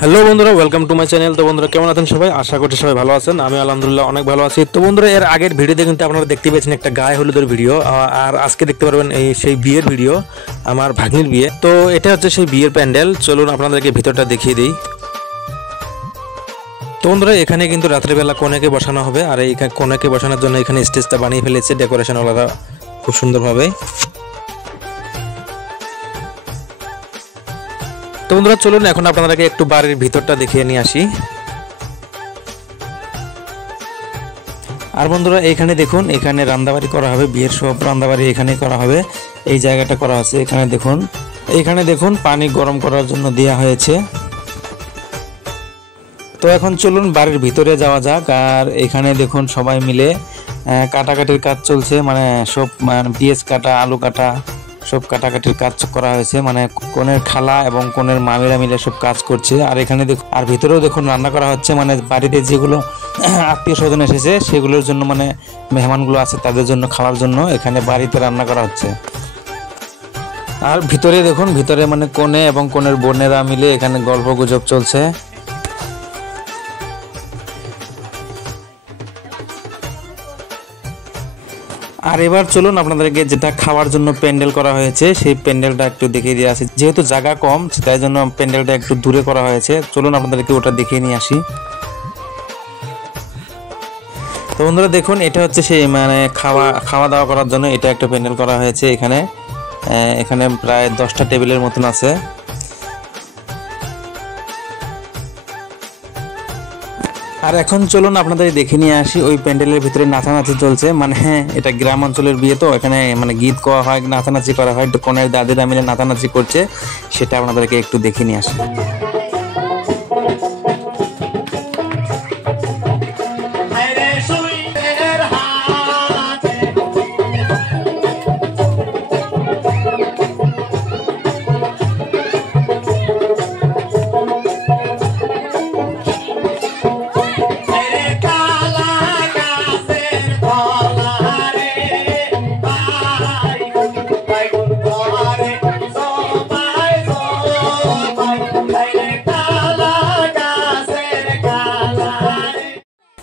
হ্যালো বন্ধুরা, welcome to my channel. তো বন্ধুরা কেমন আছেন সবাই? আশা করছি সবাই ভালো আছেন। আমি আলহামদুলিল্লাহ অনেক ভালো আছি। তো বন্ধুরা এর আগের ভিডিওতে কিন্তু আপনারা দেখতে পেয়েছেন একটা গায়ে হলুদের ভিডিও, আর আজকে দেখতে পারবেন এই সেই বিয়ের ভিডিও, আমার ভাগ্নির বিয়ে। তো এটা হচ্ছে সেই বিয়ের প্যান্ডেল। চলুন আপনাদেরকে ভিতরটা দেখিয়ে দিই। তো বন্ধুরা এখানে কিন্তু রাত্রেবেলা কনেকে বসানো হবে, আর এই কনেকে বসানোর জন্য এখানে স্টেজটা বানিয়ে ফেলেছে ডেকোরেশনওয়ালারা খুব সুন্দরভাবে। তো বন্ধুরা চলুন এখন আপনাদেরকে একটু বাড়ির ভিতরটা দেখিয়ে নিয়ে আসি। আর বন্ধুরা এখানে দেখুন, এখানে রান্নাবাড়ি করা হবে, বিয়ের সব রান্নাবাড়ি এখানে করা হবে। এই জায়গাটা করা আছে, এখানে দেখুন পানি গরম করার জন্য দেওয়া হয়েছে। তো এখন চলুন বাড়ির ভিতরে যাওয়া যাক। আর এখানে দেখুন সবাই মিলে কাটাকাটির কাজ চলছে, মানে সব পেঁয়াজ কাটা, আলু কাটা, সব কাটাকাটির কাজ করা হয়েছে। মানে কনের খালা এবং কনের মামিরা মিলে সব কাজ করছে। আর এখানে দেখুন, আর ভিতরেও দেখুন রান্না করা হচ্ছে, মানে বাড়িতে যেগুলো আত্মীয় স্বজন এসেছে সেগুলোর জন্য, মানে মেহমানগুলো আছে তাদের জন্য খাওয়ার জন্য এখানে বাড়িতে রান্না করা হচ্ছে। আর ভিতরে দেখুন, ভিতরে মানে কনে এবং কনের বোনেরা মিলে এখানে গল্প গুজব চলছে। আর এবার চলুন আপনাদেরকে যেটা খাওয়ার জন্য প্যান্ডেল করা হয়েছে সেই প্যান্ডেলটা একটু দেখিয়ে দিয়ে আসি। যেহেতু জায়গা কম তাই জন্য প্যান্ডেলটা একটু দূরে করা হয়েছে। চলুন আপনাদেরকে ওটা দেখিয়ে নিয়ে আসি। তো বন্ধুরা দেখুন, এটা হচ্ছে সেই মানে খাওয়া দাওয়া করার জন্য এটা একটা প্যান্ডেল করা হয়েছে। এখানে প্রায় 10টা টেবিলের মতন আছে। আর এখন চলুন আপনাদের দেখে নিয়ে আসি, ওই প্যান্ডেলের ভিতরে নাচানাচি চলছে। মানে এটা গ্রাম অঞ্চলের বিয়ে, তো এখানে মানে গীত গাওয়া হয়, নাচানাচি করা হয়। তো কনের দাদিরা মিলে নাচানাচি করছে, সেটা আপনাদেরকে একটু দেখে নিয়ে আসি।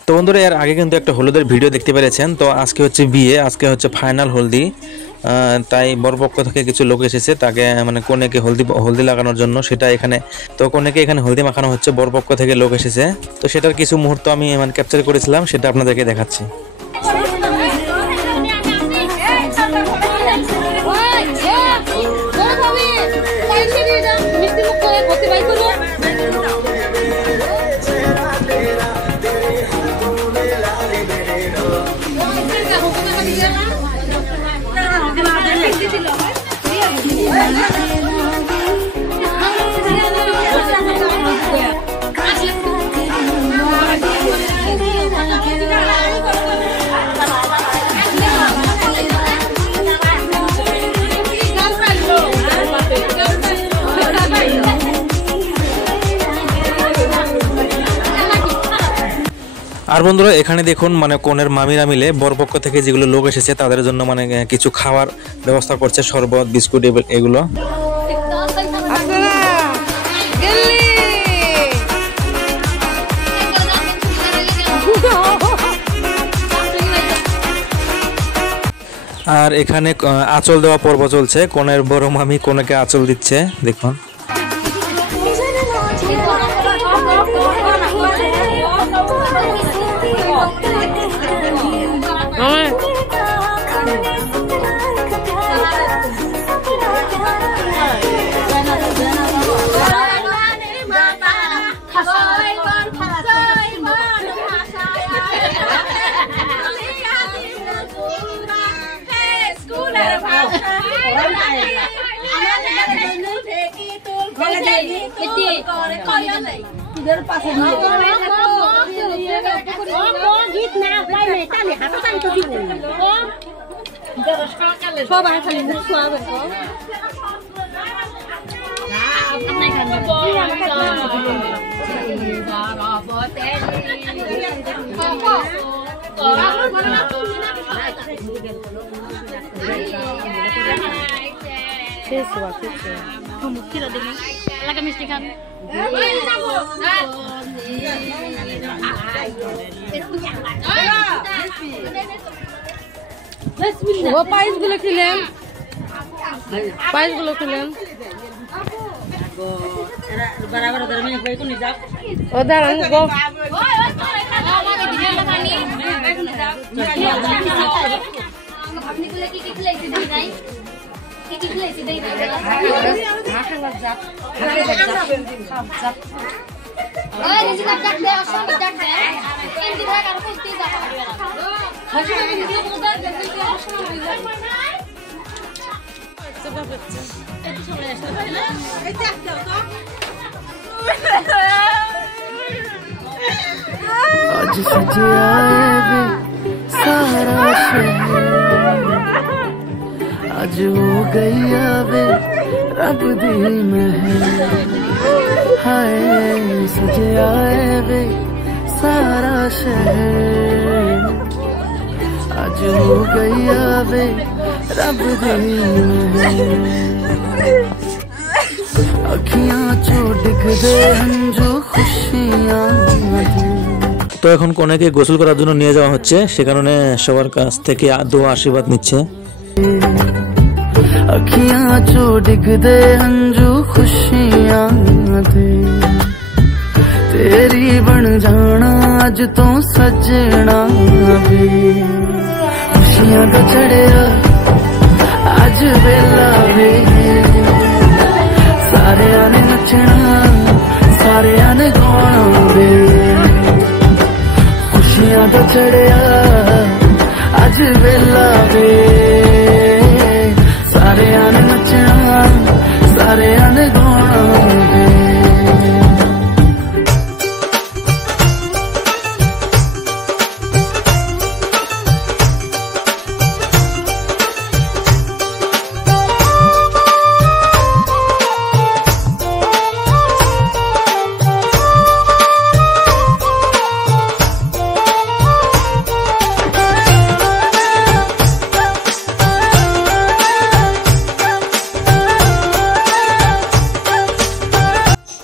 তো বন্ধুরা এর আগে কিন্তু একটা হলুদের ভিডিও দেখতে পেরেছেন। তো আজকে হচ্ছে বিয়ে, আজকে হচ্ছে ফাইনাল হলদি। তাই বরপক্ষ থেকে কিছু লোক এসেছে তাকে মানে কনেকে হলদি লাগানোর জন্য, সেটা এখানে। তো কনেকে এখানে হলদি মাখানো হচ্ছে, বরপক্ষ থেকে লোক এসেছে। তো সেটার কিছু মুহূর্ত আমি মানে ক্যাপচার করেছিলাম, সেটা আপনাদেরকে দেখাচ্ছি। আর বন্ধুরা এখানে দেখুন, মানে কনের মামিরা মিলে বরপক্ষ থেকে যেগুলো লোক এসেছে তাদের জন্য মানে কিছু খাওয়ার ব্যবস্থা করছে, শরবত, বিস্কুট এগুলো। আর এখানে আঁচল দেওয়া পর্ব চলছে, কনের বড় মামি কনেকে আঁচল দিচ্ছে, দেখুন। वो पाइस गुलो खिलें बराबर उधर में कोई को नहीं जा उधर हमको अपनी को लेके किखले से दे नहीं किखले से दे नहीं माखन लग जा ओए ये जब तक दे और सब तक दे इन दिखा कर कुछ तेज जा हजी में वीडियो उधर जल्दी से और सब बच्चे ये तो छोड़ ऐसे आज सजे आए सारा शहर आज हो गई आवे रब दी महर हाय सजे आए वे सारा शहर आज हो गई आवे रब दी महर अखियां चो दिखदे हंजू खुशियां তো এখন কোনেকে গোসল করার জন্য নিয়ে যাওয়া হচ্ছে, সে কারণে সবার কাছ থেকে দোয়া আশীর্বাদ নিচ্ছে। अखियां चो दिखदे हंजू खुशियां दे तेरी बन जाना अज तो सजना वे खुशियां तो चढ़िया अज वेला वे सारे ने नचना सारे ने गाना वे खुशियां तो चढ़िया अज वेला वे सारे आने नचना सारे आने गाना वे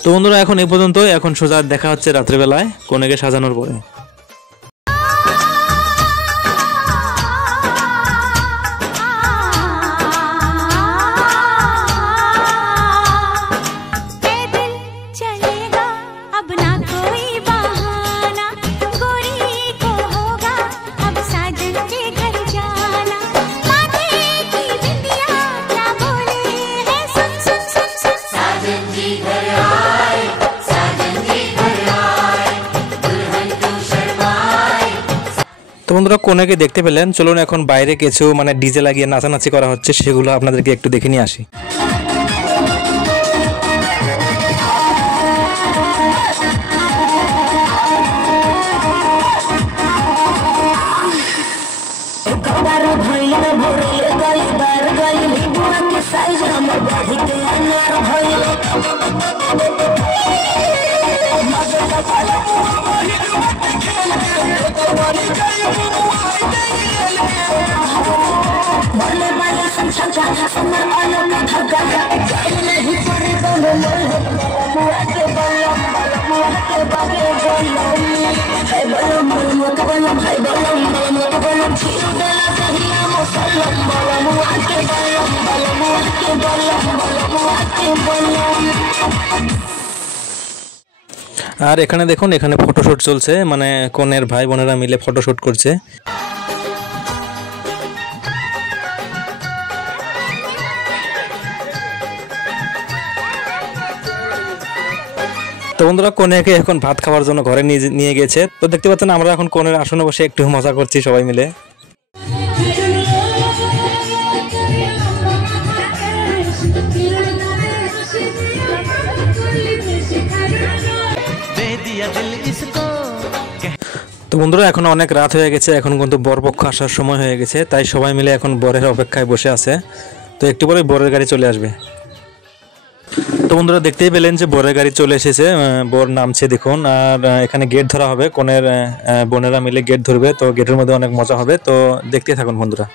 তো বন্ধুরা এখন এই পর্যন্ত, এখন সোজা দেখা হচ্ছে রাত্রিবেলায় কনেকে সাজানোর পরে। তো বন্ধুরা কোনেকে দেখতে পেলেন, চলুন এখন বাইরে কিছু মানে ডিজে লাগিয়ে নাচানাচি করা হচ্ছে, সেগুলো আপনাদেরকে একটু দেখে নিয়ে আসি। আর এখানে দেখুন, এখানে ফটোশুট চলছে, মানে কনের ভাই বোনেরা মিলে ফটোশুট করছে। তো বন্ধুরা কনেকে এখন ভাত খাওয়ার জন্য ঘরে নিয়ে গেছে। তো দেখতে পাচ্ছেন আমরা এখন কনের আসনে বসে একটু মজা করছি সবাই মিলে। তো বন্ধুরা এখন অনেক রাত হয়ে গেছে, এখন কিন্তু বরপক্ষ আসার সময় হয়ে গেছে, তাই সবাই মিলে এখন বরের অপেক্ষায় বসে আছে। তো একটু পরে বরের গাড়ি চলে আসবে। তো বন্ধুরা দেখতেই পেলেন যে বরের গাড়ি চলে এসেছে, বর নামছে দেখুন। আর এখানে গেট ধরা হবে, কনের বোনেরা মিলে গেট ধরবে। তো গেটের মধ্যে অনেক মজা হবে, তো দেখতেই থাকুন বন্ধুরা।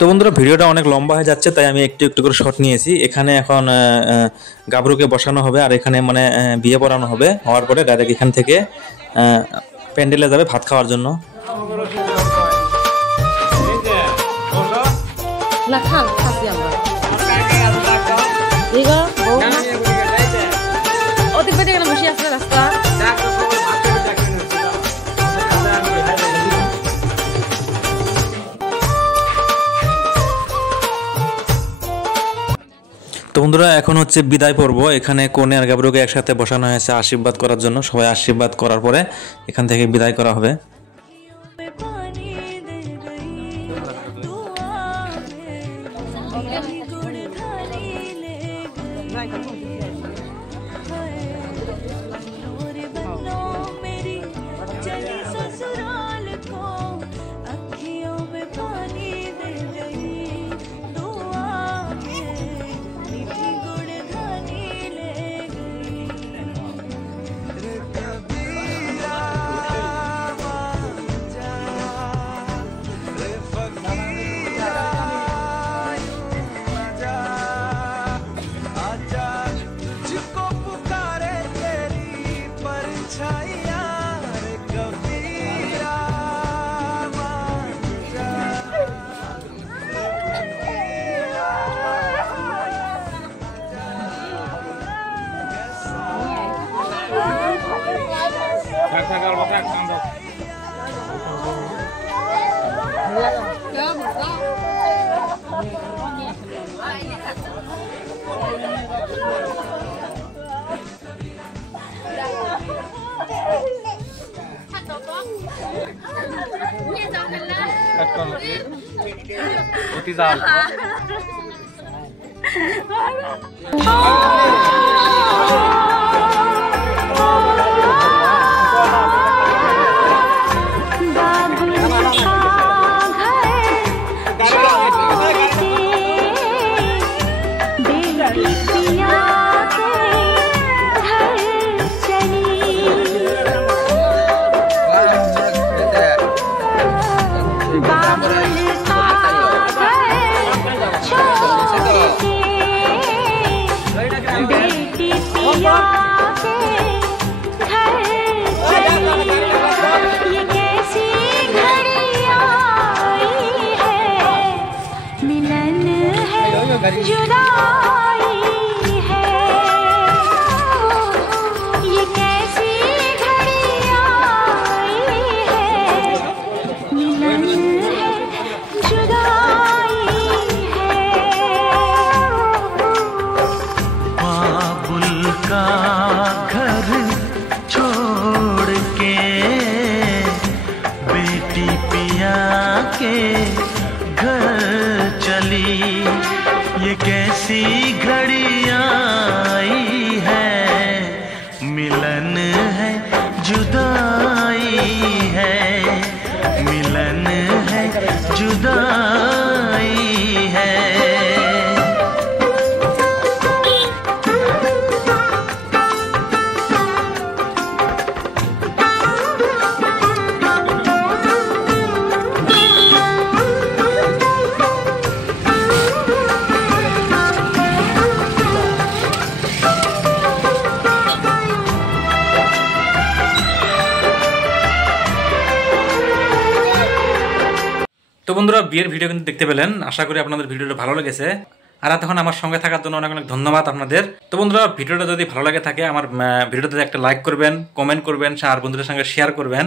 তো বন্ধুরা ভিডিওটা অনেক লম্বা হয়ে যাচ্ছে, তাই আমি একটু একটু করে শট নিয়েছি। এখানে এখন গাবরুকে বসানো হবে আর এখানে মানে বিয়ে পড়ানো হবে, হওয়ার পরে ডাইরেক্ট এখান থেকে প্যান্ডেলে যাবে ভাত খাওয়ার জন্য। তো বন্ধুরা এখন হচ্ছে বিদায় পর্ব। এখানে কনে আর গাবরুকে একসাথে বসানো হয়েছে আশীর্বাদ করার জন্য। সবাই আশীর্বাদ করার পরে এখান থেকে বিদায় করা হবে। बेटी पिया जुदाई है ये कैसी घड़ी आई है मिलन है जुदाई है बाबुल का घर छोड़ के बेटी पिया के घर चली ये कैसी घड़ी आई है मिलन है जुदाई है मिलन है जुदाई है। তো বন্ধুরা বিয়ের ভিডিও কিন্তু দেখতে পেলেন, আশা করি আপনাদের ভিডিওটা ভালো লেগেছে। আর এতক্ষণ আমার সঙ্গে থাকার জন্য অনেক অনেক ধন্যবাদ আপনাদের। তো বন্ধুরা ভিডিওটা যদি ভালো লাগে থাকে আমার ভিডিওটাতে একটা লাইক করবেন, কমেন্ট করবেন, আর বন্ধুদের সঙ্গে শেয়ার করবেন।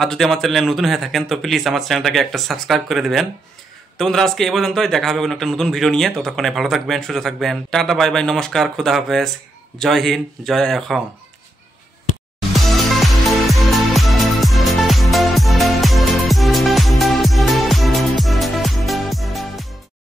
আর যদি আমার চ্যানেলে নতুন হয়ে থাকেন তো প্লিজ আমার চ্যানেলটাকে একটা সাবস্ক্রাইব করে দেবেন। তো বন্ধুরা আজকে এই পর্যন্তই, দেখা হবে কোনো একটা নতুন ভিডিও নিয়ে। ততক্ষণে ভালো থাকবেন, সুস্থ থাকবেন। টাটা, বাই বাই, নমস্কার, খুদা হাফেজ, জয় হিন্দ, জয় অসম।